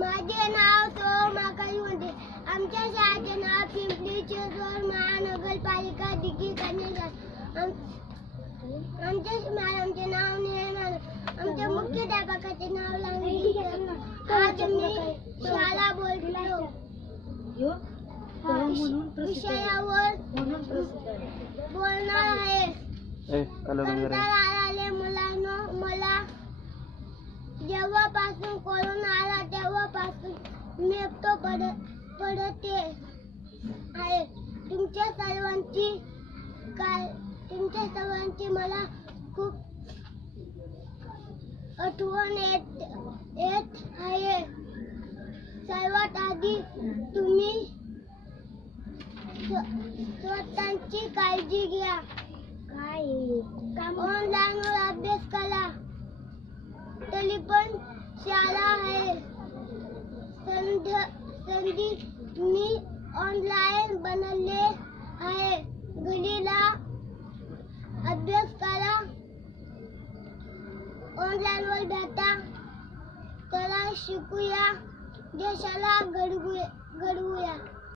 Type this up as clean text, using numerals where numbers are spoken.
माझे नाव सोमा कळवंते. आमच्या शाळेचे नाव पिंपरी चिंचवड महानगरपालिका डिग्री कॉलेज. आमच्या मॅडमचे नाव नेहा. आमच्या मुख्याध्यापकाचे नाव लावणी. आज मी शाळा बोलतो विषयावर बोलणार आहे. कंटाळा आले मुलांनो मला. जेव्हापासून कोरोना आला तेव्हापासून मी एकटो पडते आहे. तुमच्या सर्वांची मला खूप आठवण येत आहे. सर्वात आधी तुम्ही स्वतःची काळजी घ्या. ऑनलाईनवर अभ्यास करा. तरी पण शाळा आहे. संधी मी ऑनलाईन बनवले आहे. घरीला अभ्यास करा. ऑनलाईनवर भेटा. चला शिकूया. देशाला घडवूया.